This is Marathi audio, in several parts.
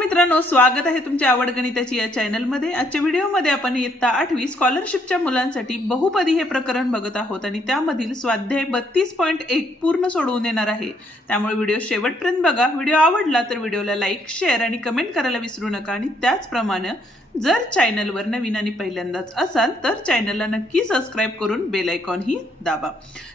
मित्रांनो, स्वागत आहे तुमच्या आवड गणिताची या चॅनलमध्ये। आजच्या व्हिडिओमध्ये आपण इयत्ता 8वी स्कॉलरशिपच्या मुलांसाठी बहुपदी हे प्रकरण बघत आहोत आणि त्यामधील स्वाध्याय 32.1 पूर्ण सोडवून देणार आहे। त्यामुळे व्हिडिओ शेवटपर्यंत बघा। व्हिडिओ आवडला तर व्हिडिओला लाईक, शेअर आणि कमेंट करायला विसरू नका आणि त्याचप्रमाणे जर चॅनलवर नवीन आणि पहिल्यांदाच असाल तर चॅनलला नक्की सबस्क्राइब करून बेल आयकॉन ही दाबा।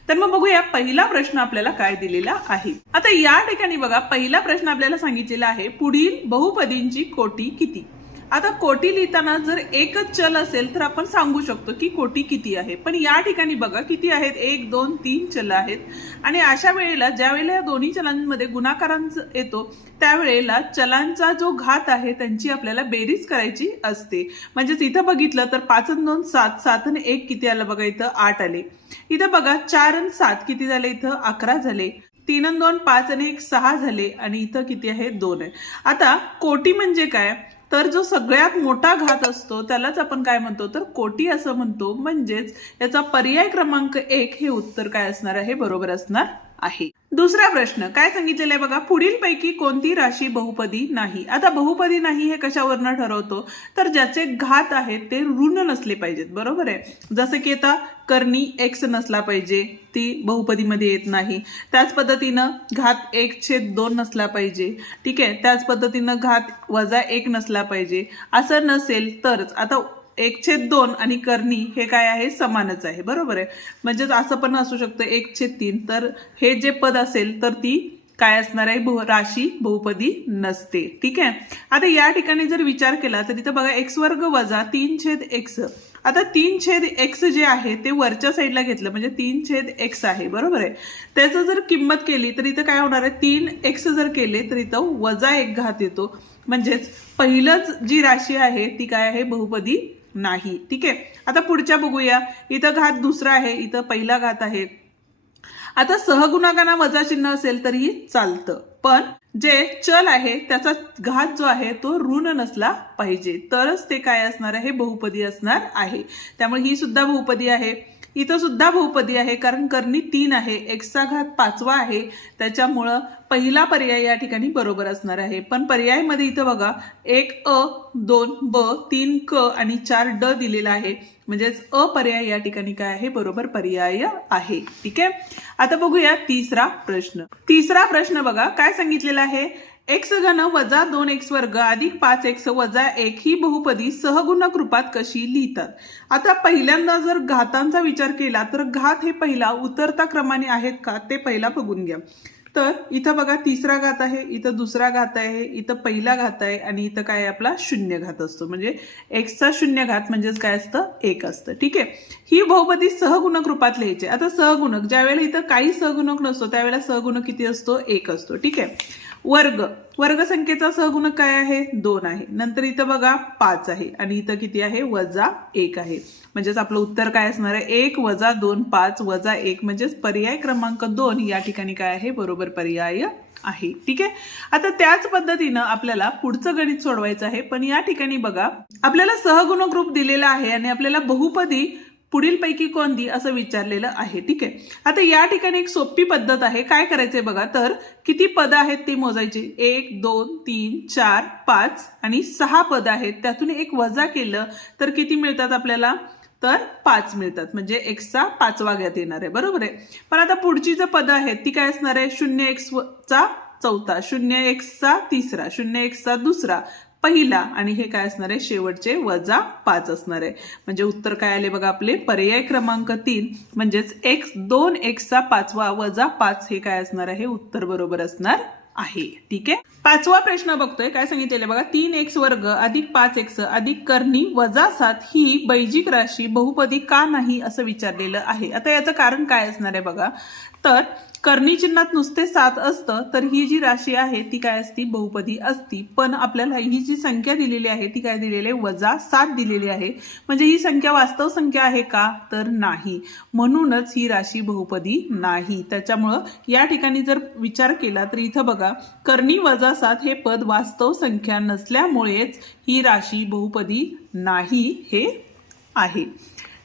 तर मग बघूया पहिला प्रश्न आपल्याला काय दिलेला आहे। आता या ठिकाणी बघा, पहिला प्रश्न आपल्याला सांगितलेला आहे, पुढील बहुपदींची कोटी किती। आता कोटी लिहिताना जर एकच चल असेल तर आपण सांगू शकतो की कोटी किती आहे, पण या ठिकाणी बघा किती आहेत, 1 2 3 चल आहेत आणि अशा वेळेला ज्या वेळेला या दोन्ही चलांमध्ये गुणाकारांचा येतो त्यावेळेला चलांचा जो घात आहे त्यांची आपल्याला बेरीज करायची असते। म्हणजे इथं बघितलं तर 5 आणि 2 7, 7 आणि 1 किती आलं बघा, इथं 8 आले। इथं बघा 4 आणि 7 किती झाले, इथं 11 झाले। 3 आणि 2 5 आणि 1 6 झाले आणि इथं किती आहे, 2 आहे। आता कोटी म्हणजे काय, तर जो सगळ्यात मोठा घात असतो त्यालाच आपण काय म्हणतो, तर कोटी असं म्हणतो। म्हणजेच याचा पर्याय क्रमांक 1 हे उत्तर काय असणार आहे, बरोबर असणार आहे। दुसरा प्रश्न काय सांगितलेला आहे बघा, पुढील पैकी कोणती राशी बहुपदी नाही। आता बहुपदी नाही हे कशावरनं ठरवतो, तर ज्याचे घात आहेत ते ऋण नसले पाहिजेत, बरोबर आहे। जसं की आता कर्णी x नसला पाहिजे, ती बहुपदीमध्ये येत नाही। त्याच पद्धतीनं घात 1/2 नसला पाहिजे, ठीक आहे। त्याच पद्धतीनं घात -1 नसला पाहिजे। असं नसेल तरच आता 1/2 आणि कर्णी हे काय आहे, समानच आहे, बरोबर आहे। म्हणजेच असं पण असू शकतं 1/3, तर हे जे पद असेल तर ती काय असणार आहे, राशी बहुपदी नसते, ठीक आहे। आता या ठिकाणी जर विचार केला तर इथं बघा x² - 3/x। आता 3/x जे आहे ते वरच्या साईडला घेतलं म्हणजे 3/x आहे, बरोबर आहे। त्याचं जर किंमत केली तर इथं काय होणार आहे, 3x जर केले तर इथं -1 घात येतो। म्हणजेच पहिलंच जी राशी आहे ती काय आहे, बहुपदी नाही, ठीक आहे। आता पुढच्या बघूया, इथं घात दुसरा आहे, इथं पहिला घात आहे। आता सहगुणाकांना वजा चिन्ह असेल तरीही चालतं, पण जे चल आहे त्याचा घात जो आहे तो ऋण नसला पाहिजे, तरच ते काय असणार आहे, बहुपदी असणार आहे। त्यामुळे ही सुद्धा बहुपदी आहे, इथं सुद्धा बहुपदी आहे, कारण कर्णी 3 आहे, x चा घात 5वा आहे, त्याच्यामुळं पहिला पर्याय या ठिकाणी बरोबर असणार आहे। पण पर्यायमध्ये इथं बघा 1 2 ब 3 क आणि 4 ड दिलेला आहे, म्हणजेच पर्याय या ठिकाणी काय आहे, बरोबर पर्याय आहे, ठीक आहे। आता बघूया तिसरा प्रश्न। तिसरा प्रश्न बघा काय सांगितलेला आहे, x³ - 2x² + 5x - 1 ही बहुपदी सहगुणक रूपात कशी लिहितात। आता पहिल्यांदा जर घातांचा विचार केला तर घात हे पहिला उतरता क्रमाने आहेत का ते पहिला बघून घ्या। तर इथं बघा तिसरा घात आहे, इथं दुसरा घात आहे, इथं पहिला घात आहे आणि इथं काय आपला शून्य घात असतो, म्हणजे x चा शून्य घात म्हणजेच काय असतं, 1 असतं, ठीक आहे। ही बहुपदी सहगुणक रूपात लिहायची। आता सहगुणक ज्या वेळेला इथं काही सहगुणक नसतो त्यावेळेला सहगुणक किती असतो, 1 असतो, ठीक आहे। वर्ग संख्येचा सहगुणक काय आहे, 2 आहे। नंतर इथं बघा 5 आहे आणि इथं किती आहे, -1 आहे। म्हणजेच आपलं उत्तर काय असणार आहे, 1 - 2 5 - 1 म्हणजेच पर्याय क्रमांक 2 या ठिकाणी काय आहे, बरोबर पर्याय आहे, ठीक आहे। आता त्याच पद्धतीनं आपल्याला पुढचं गणित सोडवायचं आहे, पण या ठिकाणी बघा आपल्याला सहगुणक रूप दिलेला आहे आणि आपल्याला बहुपदी पुढील पैकी कोणती असं विचारलेलं आहे, ठीक आहे। आता या ठिकाणी एक सोपी पद्धत आहे, काय करायचंय बघा, तर किती पद आहेत ते मोजायचे, 1 2 3 4 5 आणि 6 पद आहेत, त्यातून एक वजा केलं तर किती मिळतात आपल्याला, तर 5 मिळतात, म्हणजे x चा 5वा घात येणार आहे, बरोबर आहे। पण आता पुढची जी पद आहेत ती काय असणार आहे, 0x चा 4था, 0x चा 3रा, 0x चा 2रा, पहिला आणि हे काय असणार आहे, शेवटचे -5 असणार आहे। म्हणजे उत्तर काय आले बघा, आपले पर्याय क्रमांक 3 म्हणजेच 2x चा 5वा - 5 हे काय असणार आहे, उत्तर बरोबर असणार आहे, ठीक आहे। पाचवा प्रश्न बघतोय, काय सांगितलेलं बघा, 3x² + 5x + कर्णी -7 ही बैजिक राशी बहुपदी का नाही असं विचारलेलं आहे। आता याचं कारण काय असणार आहे बघा, तर कर्णी चिन्हात नुसते 7 असतं तर ही जी राशी आहे ती काय असती, बहुपदी असती। पण आपल्याला ही जी संख्या दिलेली आहे ती काय दिलेली आहे, -7 दिलेली आहे, म्हणजे ही संख्या वास्तव संख्या आहे का, तर नाही, म्हणूनच ही राशी बहुपदी नाही। त्याच्यामुळं या ठिकाणी जर विचार केला तर इथं बघा कर्णी -7 हे पद वास्तव संख्या नसल्यामुळेच ही राशी बहुपदी नाही हे आहे,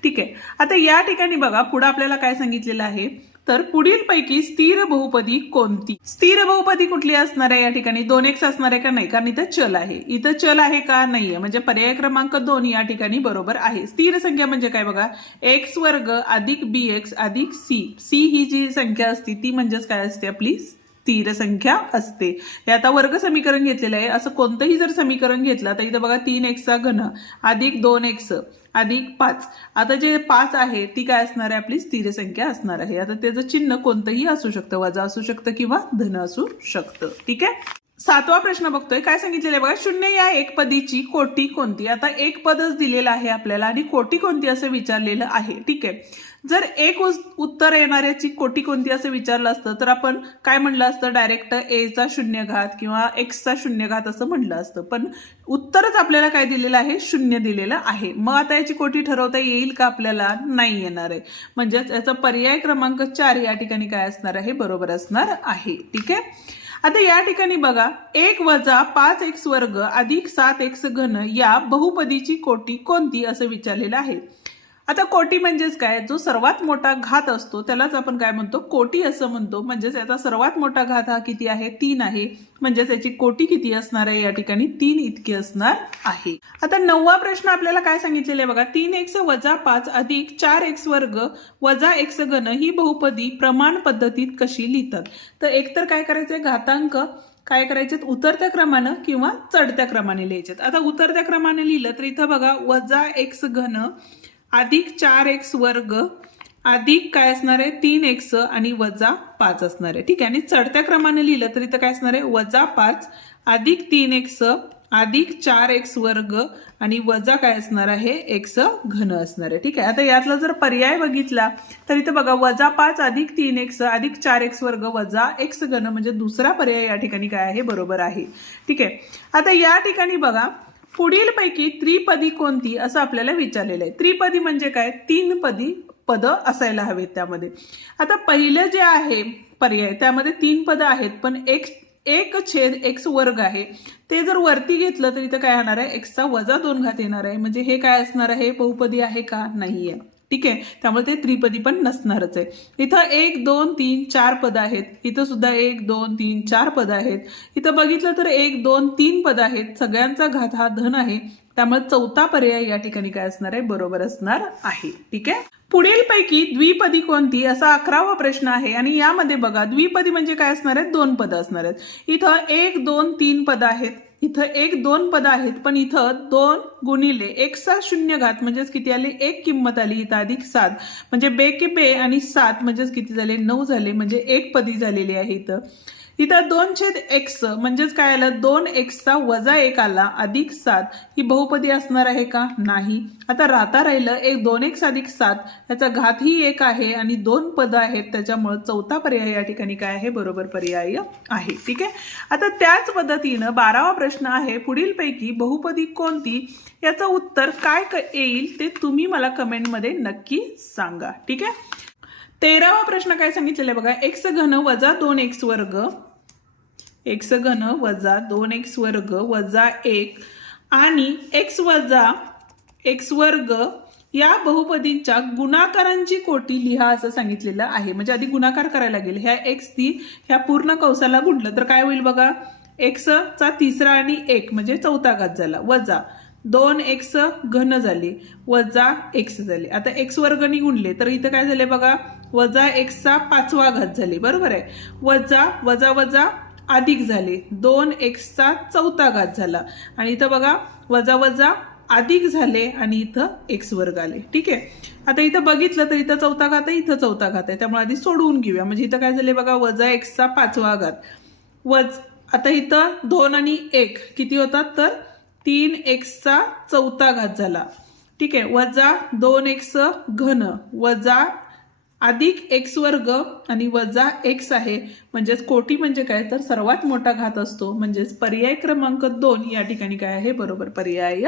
ठीक आहे। आता या ठिकाणी बघा पुढे आपल्याला काय सांगितलेलं आहे, तर पुढीलपैकी स्थिर बहुपदी कोणती? स्थिर बहुपदी कुठली असणार आहे या ठिकाणी? 2x असणार आहे का? नाही, कारण इथं चल आहे. इथं चल आहे का? नाहीये. म्हणजे पर्याय क्रमांक 2 या ठिकाणी बरोबर आहे. स्थिर संख्या म्हणजे काय बघा, x वर्ग अधिक bx अधिक c. c ही जी संख्या असते ती म्हणजेच काय असते? आपली स्थिर संख्या असते. हे आता वर्ग समीकरण घेतलेलं आहे. असं कोणतंही जर समीकरण घेतलं तर इथं बघा 3x चा घन अधिक 2x अधिक 5. आता जे 5 आहे ती काय असणार आहे? आपली स्थिर संख्या असणार आहे. आता त्याचं चिन्ह कोणतंही असू शकतं, वजा असू शकतं किंवा धन असू शकतं. ठीक आहे. 7वा प्रश्न बघतोय. काय सांगितलेलं आहे बघा, 0 या एकपदीची कोटी कोणती? आता एक पदच दिलेलं आहे आपल्याला आणि कोटी कोणती असं विचारलेलं आहे. ठीक आहे. जर एक उत्तर येणाऱ्याची कोटी कोणती असं विचारलं असतं तर आपण काय म्हणलं असतं? डायरेक्ट a चा शून्य घात किंवा x चा शून्य घात असं म्हणलं असतं. पण उत्तरच आपल्याला काय दिलेलं आहे? 0 दिलेलं आहे. मग आता याची कोटी ठरवता येईल का? आपल्याला नाही येणार आहे. म्हणजेच याचा पर्याय क्रमांक 4 या ठिकाणी काय असणार आहे? बरोबर असणार आहे. ठीक आहे. आता या ठिकाणी बघा, 1 वजा 5x वर्ग अधिक 7x घन या बहुपदीची कोटी कोणती असं विचारलेलं आहे. आता कोटी म्हणजेच काय? जो सर्वात मोठा घात असतो त्यालाच आपण काय म्हणतो? कोटी असं म्हणतो. म्हणजेच याचा सर्वात मोठा घात हा किती आहे? 3 आहे. म्हणजेच याची कोटी किती असणार आहे? या ठिकाणी 3 इतकी असणार आहे. आता 9वा प्रश्न आपल्याला काय सांगितलेलं आहे बघा, 3x वजा 5 अधिक 4x वर्ग वजा x घन ही बहुपदी प्रमाण पद्धतीत कशी लिहितात? तर एकतर काय करायचंय? घातांक काय करायचे? उतरत्या क्रमानं किंवा चढत्या क्रमाने लिहायचे. आता उतरत्या क्रमाने लिहिलं तर इथं बघा वजा x घन अधिक 4x वर्ग अधिक काय असणार आहे? 3x आणि वजा 5 असणार आहे. ठीक आहे. आणि चढत्या क्रमाने लिहिलं तर इथं काय असणार आहे? वजा 5 अधिक 3x अधिक 4x वर्ग आणि वजा काय असणार आहे? x घन असणार आहे. ठीक आहे. आता यातला जर पर्याय बघितला तर इथं बघा वजा 5 अधिक 3x अधिक 4x वर्ग वजा x घन म्हणजे दुसरा पर्याय या ठिकाणी काय आहे? बरोबर आहे. ठीक आहे. आता या ठिकाणी बघा, पुढीलपैकी त्रिपदी कोणती असं आपल्याला विचारलेलं आहे. त्रिपदी म्हणजे काय? 3 पद असायला हवेत त्यामध्ये. आता पहिलं जे आहे पर्याय त्यामध्ये 3 पद आहेत पण एक छेद x वर्ग आहे. ते जर वरती घेतलं तर इथं काय होणार आहे? x चा वजा 2 घात येणार आहे. म्हणजे हे काय असणार आहे? बहुपदी आहे का? नाहीये. ठीक आहे. त्यामुळे ते त्रिपदी पण नसणारच आहे. इथं 1 2 3 4 पद आहेत. इथं सुद्धा 1 2 3 4 पद आहेत. इथं बघितलं तर 1 2 3 पद आहेत. सगळ्यांचा घात हा धन आहे. त्यामुळे चौथा पर्याय या ठिकाणी काय असणार आहे? बरोबर असणार आहे. ठीक आहे. पुढीलपैकी द्विपदी कोणती असा 11वा प्रश्न आहे आणि यामध्ये बघा द्विपदी म्हणजे काय असणार आहे? 2 पद असणार आहेत. इथं 1 2 3 पद आहेत. इथं 1 2 पद आहेत पण इथं 2 गुणिले x चा शून्य घात म्हणजेच किती आले? 1 किंमत आली. इथं अधिक 7 म्हणजे बे के बे आणि 7 म्हणजेच किती झाले? 9 झाले. म्हणजे एक पदी झालेली आहे. इथं 2 छेद x म्हणजेच काय आलं? 2x चा वजा 1 आला अधिक 7. ही बहुपदी असणार आहे का? नाही. आता राहता राहिलं 2x अधिक 7 याचा घात ही 1 आहे आणि 2 पद आहेत. त्याच्यामुळे चौथा पर्याय या ठिकाणी काय आहे? बरोबर पर्याय आहे. ठीक आहे. आता त्याच पद्धतीनं 12वा प्रश्न आहे, पुढीलपैकी बहुपदी कोणती? याचं उत्तर काय येईल ते तुम्ही मला कमेंटमध्ये नक्की सांगा. ठीक आहे. 13वा प्रश्न काय सांगितलेला आहे बघा, x घन वजा 2x वर्ग x घन वजा 2x वर्ग वजा 1 आणि x वजा x वर्ग या बहुपदींच्या गुणाकारांची कोटी लिहा असं सांगितलेलं आहे. म्हणजे आधी गुणाकार करायला लागेल. ह्या x ह्या पूर्ण कंसाला गुणलं तर काय होईल बघा, x चा तिसरा आणि 1 म्हणजे चौथा घात झाला वजा 2x घन झाले वजा x झाले. आता x वर्गणी गुणले तर इथं काय झाले बघा, वजा x चा 5वा घात झाले. बरोबर आहे. वजा वजा वजा अधिक झाले 2x चा 4था घात झाला आणि इथं बघा वजा वजा अधिक झाले आणि इथं x वर्ग आले. ठीक आहे. आता इथं बघितलं तर इथं 4था घात आहे, इथं 4था घात आहे. त्यामुळे आधी सोडवून घेऊया. म्हणजे इथं काय झाले बघा, वजा x चा 5वा घात आता इथं 2 आणि 1 किती होतात तर 3x चा 4था घात झाला. ठीक आहे. वजा 2x घन वजा अधिक x वर्ग आणि वजा x आहे. म्हणजेच कोटी म्हणजे काय तर सर्वात मोठा घात असतो. म्हणजेच पर्याय क्रमांक 2 या ठिकाणी काय आहे? बरोबर पर्याय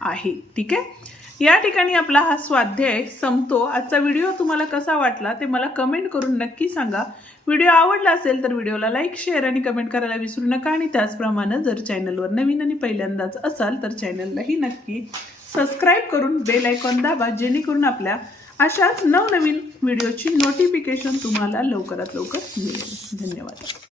आहे. ठीक आहे. या ठिकाणी आपला हा स्वाध्याय संपतो. आजचा व्हिडिओ तुम्हाला कसा वाटला ते मला कमेंट करून नक्की सांगा. व्हिडिओ आवडला असेल तर व्हिडिओला लाईक शेअर आणि कमेंट करायला विसरू नका. आणि त्याचप्रमाणे जर चॅनलवर नवीन आणि पहिल्यांदाच असाल तर चॅनललाही नक्की सबस्क्राईब करून बेल आयकॉन दाबा, जेणेकरून आपल्या अशाच नवनवीन व्हिडिओची नोटिफिकेशन तुम्हाला लवकरात लवकर मिळेल. धन्यवाद.